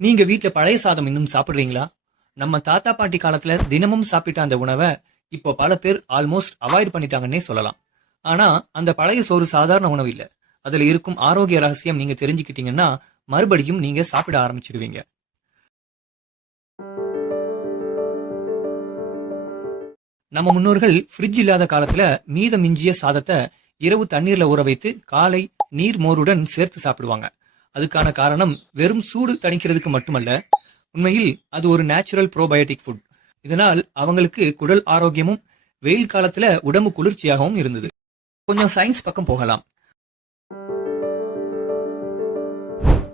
நீங்க வீட்ல பழைய சாதம் இன்னும் சாப்பிடுறீங்களா? நம்ம தாத்தா பாட்டி காலத்துல தினமும் சாப்பிட்ட அந்த உணவை இப்போ பல பேர் ஆல்மோஸ்ட் அவாய்ட் பண்ணிட்டாங்கன்னே சொல்லலாம். ஆனா அந்த பழைய சோறு சாதாரண உணவு இல்ல. அதுல இருக்கும் ஆரோக்கிய ரகசியம் நீங்க தெரிஞ்சுக்கிட்டீங்கன்னா மறுபடியும் நீங்க சாப்பிட ஆரம்பிச்சிடுவீங்க. நம்ம முன்னோர்கள் ஃப்ரிட்ஜ் இல்லாத காலத்துல மிஞ்சிய சாதத்தை இரவு தண்ணீர்ல ஊற வைத்து காலை நீர் மோருடன் சேர்த்து சாப்பிடுவாங்க. அதுக்கான காரணம் வெறும் சூடு தணிக்கிறதுக்கு மட்டுமல்ல, உண்மையில் அது ஒரு நேச்சுரல் ப்ரோபயோட்டிக் ஃபுட். இதனால் அவங்களுக்கு குடல் ஆரோக்கியமும் வெயில் காலத்துல உடம்பு குளிர்ச்சியாகவும் இருந்தது. கொஞ்சம் சயின்ஸ் பக்கம் போகலாம்.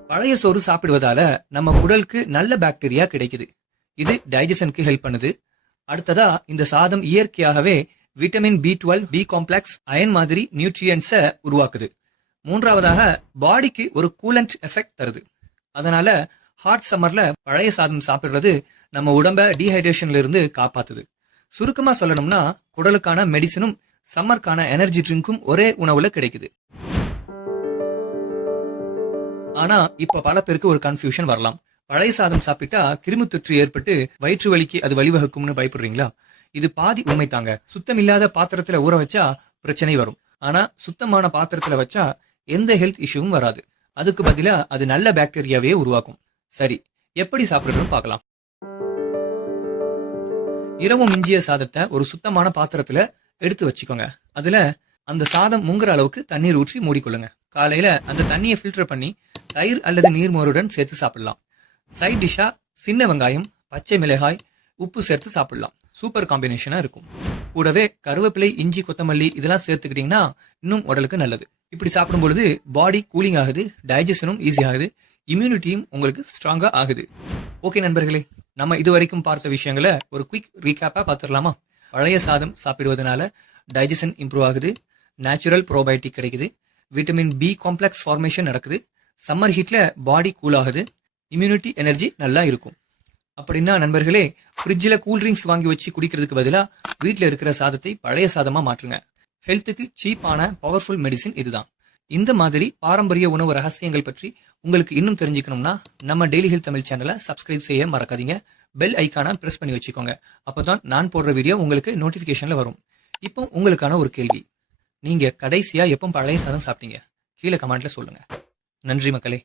பழைய சோறு சாப்பிடுவதால நம்ம குடலுக்கு நல்ல பாக்டீரியா கிடைக்குது. இது டைஜஷனுக்கு ஹெல்ப் பண்ணுது. அடுத்ததா இந்த சாதம் இயற்கையாகவே vitamin B12, B complex, iron மாதிரி நியூட்ரியன்ஸை உருவாக்குது. மூன்றாவதாக பாடிக்கு ஒரு கூலண்ட் எஃபெக்ட் தருது. அதனால ஹாட் சம்மர்ல பழைய சாதம் சாப்பிடுறது நம்ம உடம்ப டீஹைட்ரேஷன்ல இருந்து காப்பாத்துது. சுருக்கமா சொல்லணும்னா குடலுக்கான மெடிசனும் சம்மருக்கான எனர்ஜி ட்ரிங்க்கும் ஒரே உணவுல கிடைக்குது. ஆனா இப்ப பல பேருக்கு ஒரு கன்ஃபியூஷன் வரலாம். பழைய சாதம் சாப்பிட்டா கிருமி தொற்று ஏற்பட்டு வயிற்று வலிக்கு அது வழிவகுக்கும்னு பயப்படுறீங்களா? இது பாதி உண்மை தாங்க. சுத்தம் இல்லாத பாத்திரத்துல ஊற வச்சா பிரச்சனை வரும். ஆனா சுத்தமான பாத்திரத்துல வச்சா எந்த ஹெல்த் இஷ்யூவும் வராது. அதுக்கு பதிலா அது நல்ல பாக்டீரியாவே உருவாக்கும். சரி, எப்படி சாப்பிடுறதுன்னு பார்க்கலாம். இரவு மிஞ்சிய சாதத்தை ஒரு சுத்தமான பாத்திரத்துல எடுத்து வச்சுக்கோங்க. அதுல அந்த சாதம் முங்குற அளவுக்கு தண்ணீர் ஊற்றி மூடிக்கொள்ளுங்க. காலையில அந்த தண்ணியை ஃபில்டர் பண்ணி தயிர் அல்லது நீர்மோருடன் சேர்த்து சாப்பிடலாம். சைட் டிஷ்ஷா சின்ன வெங்காயம், பச்சை மிளகாய், உப்பு சேர்த்து சாப்பிடலாம். சூப்பர் காம்பினேஷனா இருக்கும். கூடவே கருவேப்பிலை, இஞ்சி, கொத்தமல்லி இதெல்லாம் சேர்த்துக்கிட்டீங்கன்னா இன்னும் உடலுக்கு நல்லது. இப்படி சாப்பிடும் பொழுது பாடி கூலிங் ஆகுது, டைஜஷனும் ஈஸி ஆகுது, இம்யூனிட்டியும் உங்களுக்கு ஸ்ட்ராங்கா ஆகுது. ஓகே நண்பர்களே, நம்ம இதுவரைக்கும் பார்த்த விஷயங்களை ஒரு குயிக் ரீகேப்பா பார்த்துடலாமா? பழைய சாதம் சாப்பிடுவதனால டைஜஷன் இம்ப்ரூவ் ஆகுது, நேச்சுரல் ப்ரோபயோட்டிக் கிடைக்குது, விட்டமின் பி காம்ப்ளெக்ஸ் ஃபார்மேஷன் நடக்குது, சம்மர் ஹீட்ல பாடி கூல் ஆகுது, இம்யூனிட்டி எனர்ஜி நல்லா இருக்கும். அப்படின்னா நண்பர்களே, ஃப்ரிட்ஜில் கூல்ட்ரிங்க்ஸ் வாங்கி வச்சு குடிக்கிறதுக்கு பதிலாக வீட்டில் இருக்கிற சாதத்தை பழைய சாதமா மாற்றுங்க. ஹெல்த்துக்கு சீப்பான பவர்ஃபுல் மெடிசின் இதுதான். இந்த மாதிரி பாரம்பரிய உணவு ரகசியங்கள் பற்றி உங்களுக்கு இன்னும் தெரிஞ்சுக்கணும்னா நம்ம டெய்லி ஹெல்த் தமிழ் சேனலை சப்ஸ்கிரைப் செய்ய மறக்காதீங்க. பெல் ஐக்கான பிரஸ் பண்ணி வச்சுக்கோங்க. அப்போதான் நான் போடுற வீடியோ உங்களுக்கு நோட்டிஃபிகேஷன்ல வரும். இப்போ உங்களுக்கான ஒரு கேள்வி. நீங்க கடைசியா எப்போ பழைய சாதம் சாப்பிட்டீங்க? கீழே கமெண்ட்ல சொல்லுங்க. நன்றி மக்களே.